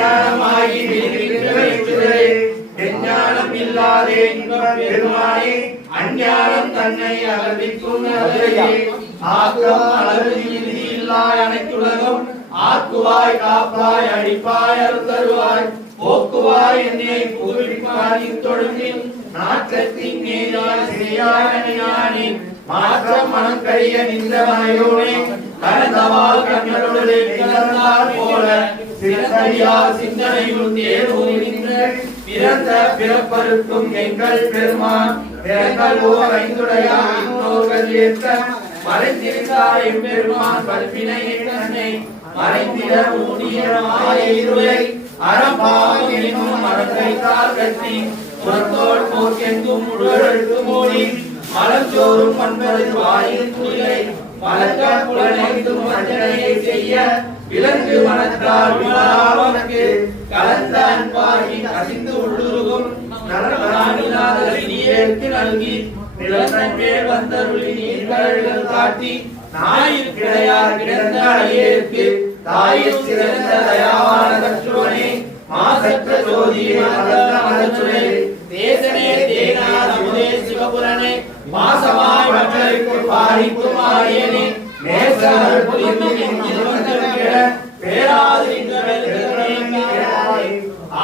ஞானமாகி ஞானம் இல்லாதே பெருமானே அஞ்ஞானம் தன்னை அகழ்விக்கும் ஆக்கம் அளவு இறுதி இல்லா அனைத்துலகம் ஆக்குவாய் காப்பாய் அடிப்பாய் அருள்தருவாய் போக்குவாய் என்னை புகழ்ப்பாய் தொழுமின் நாற்றத்தின் நேராய் சிறையானே மாற்றம் மனம் கழிய நின்ற மனையோனே கலந்தவால் கண்ணருடனே கலந்தார் போல சிறந்தடியார் சிந்தனையுள் தேர்வு நின்ற பிறந்த பிறப்பருக்கும் எங்கள் பெருமான் பிறங்கள் ஓர் ஐந்துடையார் இன்னோர்கள் ஏற்க மறைந்திருந்தார் எம்பெருமான் பல்வினை தன்னை மறைந்திட மூடிய மாய இருளை அறப்பாவம் எனும் மரத்தைத்தார் கட்டி புறத்தோள் போக்கெங்கும் முழுவெழுத்து மூடி மலச்சோறும் மண்பரில் வாயில் துயிலை மலக்க புலனைத்தும் அஞ்சனையை செய்ய விலங்கு மனத்தால் விழாவனுக்கு கலந்த அன்பாகி கசிந்து உள்ளுருகும் நலனானிலாதலை நீருக்கு நல்கி நிலத்தன் மேல் வந்தருளி நீர்கடல்கள் காட்டி நாயில் கிடையார் கிடந்த அடியேற்கு தாயில் சிறந்த தயாவான தற்றுவனே மாசற்ற ஜோதியே மதச்சுடே தேசனே தேனார் அமுதே சிவபுரனே மாசமாய் மக்களுக்கு பாரிக்கும் ஆரியனே நேசர் புரிந்து நெஞ்சில் வந்திருக்கிற பேராது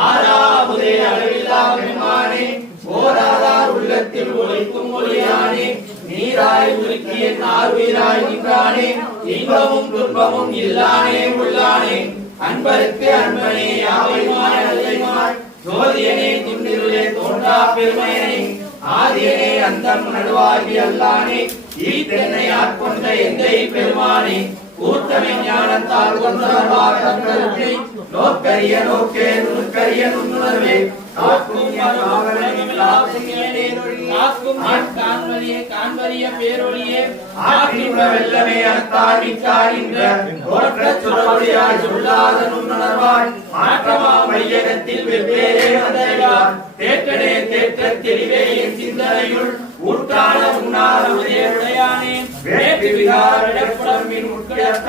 ஆறாவதே அளவில்லா பெருமானே ஓராதார் உள்ளத்தில் ஒழிக்கும் ஒளியானே நீராய் உருக்கிய நார்வீராய் நின்றானே இன்பமும் துன்பமும் இல்லானே உள்ளானே அன்பருக்கு அன்பனே யாவைமாய் அல்லைமாய் ஜோதியனே திண்டிருளே தோன்றா பெருமையனே ஆதியனே அந்தம் நடுவாகி அல்லானே ஈத்தென்னை ஆட்கொண்ட எந்தை பெருமானே கூட்டமை ஞானத்தால் கொண்டவர்வார் தங்களுக்கு நோக்கரிய நோக்கே நுண்கரிய நுண்ணுணர்வே காக்கும் காண்பரிய பேரொழியே ஆற்றியுள்ள வெள்ளமே அத்தாரிக்காரின்ற தோற்ற சுரொழியாய் சொல்லாத நுண்ணுணர்வாய் மாற்றமா மையகத்தில் வெவ்வேறே வந்தார் தேற்றனே தேற்ற தெளிவே என் சிந்தனையுள் ஊட்டான உண்ணாத உடையானே வேற்று விகாரமின் உட்கிடப்ப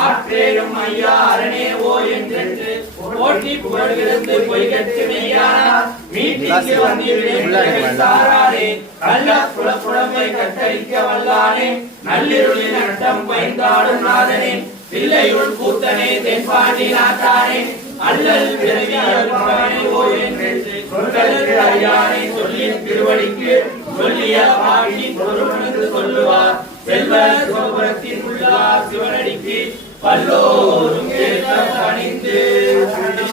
ஆற்றேயும் ஐயா அரணே ஓ என்றென்று போற்றி புகழ்கிறது பொய்கட்டு மெய்யானார் மீட்டிற்கு வந்திருந்தே சாரானே கள்ள புலப்புலமை கட்டளிக்க வல்லானே நள்ளிருளின் நட்டம் பயந்தாடும் நாதனே பிள்ளையுள் கூத்தனே தென்பாண்டி நாட்டானே அல்லல் பிறவியானே ஓ என்றென்று சொல்லுக்கு ஐயானை சொல்லி திருவடிக்கு சொல்லிய பாடி பொருளுக்கு சொல்லுவார் செல்வ சிவபுரத்தின் உள்ளார் சிவனடிக்கு பல்லோரும் கேட்க பணிந்து